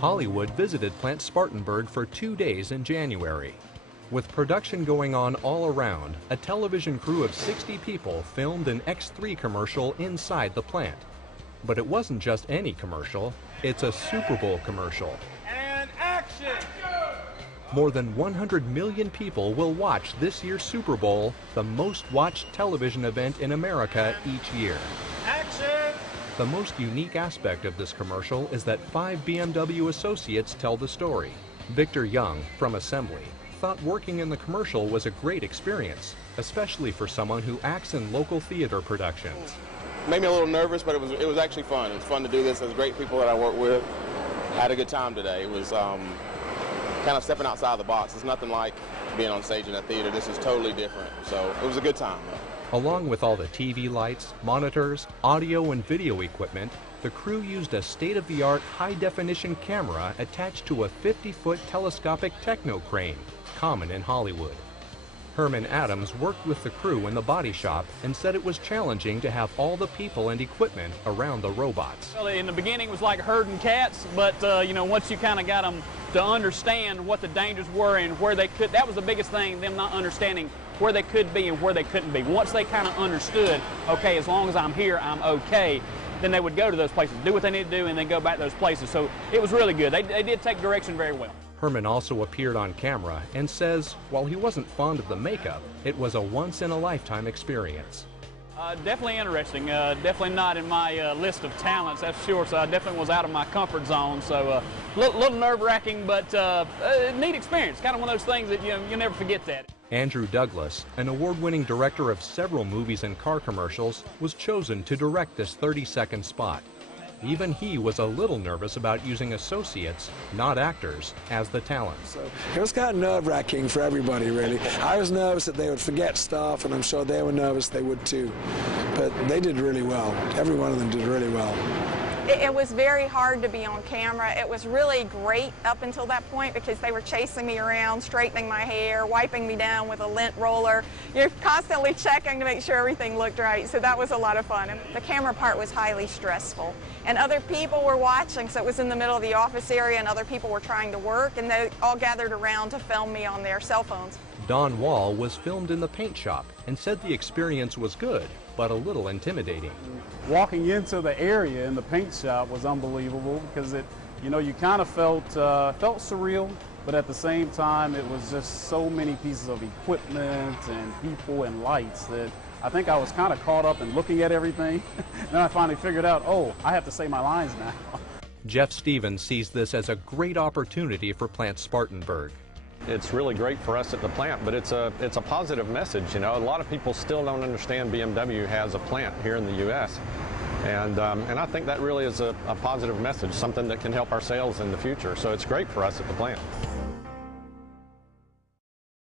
Hollywood visited Plant Spartanburg for 2 days in January. With production going on all around, a television crew of 60 people filmed an X3 commercial inside the plant. But it wasn't just any commercial, it's a Super Bowl commercial. And action! More than 100 million people will watch this year's Super Bowl, the most watched television event in America each year. Action! The most unique aspect of this commercial is that 5 BMW associates tell the story. Victor Young, from Assembly, thought working in the commercial was a great experience, especially for someone who acts in local theater productions. Made me a little nervous, but it was actually fun. It was fun to do this. There's great people that I work with. Had a good time today. It was kind of stepping outside the box. It's nothing like being on stage in a theater. This is totally different. So it was a good time. Along with all the TV lights, monitors, audio and video equipment, the crew used a state-of-the-art high-definition camera attached to a 50-foot telescopic techno crane, common in Hollywood. Herman Adams worked with the crew in the body shop and said it was challenging to have all the people and equipment around the robots. Well, in the beginning it was like herding cats, but once you kind of got them to understand what the dangers were and where they could, that was the biggest thing, them not understanding where they could be and where they couldn't be. Once they kind of understood, okay, as long as I'm here, I'm okay, then they would go to those places, do what they need to do, and then go back to those places. So it was really good. They did take direction very well. Herman also appeared on camera and says while he wasn't fond of the makeup, it was a once-in-a-lifetime experience. Definitely interesting. Definitely not in my list of talents, that's sure. So I definitely was out of my comfort zone. So a little nerve-wracking, but neat experience. Kind of one of those things that you'll never forget that. Andrew Douglas, an award-winning director of several movies and car commercials, was chosen to direct this 30-second spot. Even he was a little nervous about using associates, not actors, as the talent. So it was kind of nerve-wracking for everybody, really. I was nervous that they would forget stuff, and I'm sure they were nervous they would too. But they did really well. Every one of them did really well. It was very hard to be on camera. It was really great up until that point because they were chasing me around, straightening my hair, wiping me down with a lint roller. You're constantly checking to make sure everything looked right, so that was a lot of fun. And the camera part was highly stressful. And other people were watching, so it was in the middle of the office area and other people were trying to work, and they all gathered around to film me on their cell phones. Don Wall was filmed in the paint shop and said the experience was good, but a little intimidating. Walking into the area in the paint shop was unbelievable because you kind of felt surreal, but at the same time it was just so many pieces of equipment and people and lights that I think I was kind of caught up in looking at everything. Then I finally figured out, oh, I have to say my lines now. Jeff Stevens sees this as a great opportunity for Plant Spartanburg. It's really great for us at the plant, but it's a positive message. A lot of people still don't understand BMW has a plant here in the U.S. And I think that really is a positive message, something that can help our sales in the future. So it's great for us at the plant.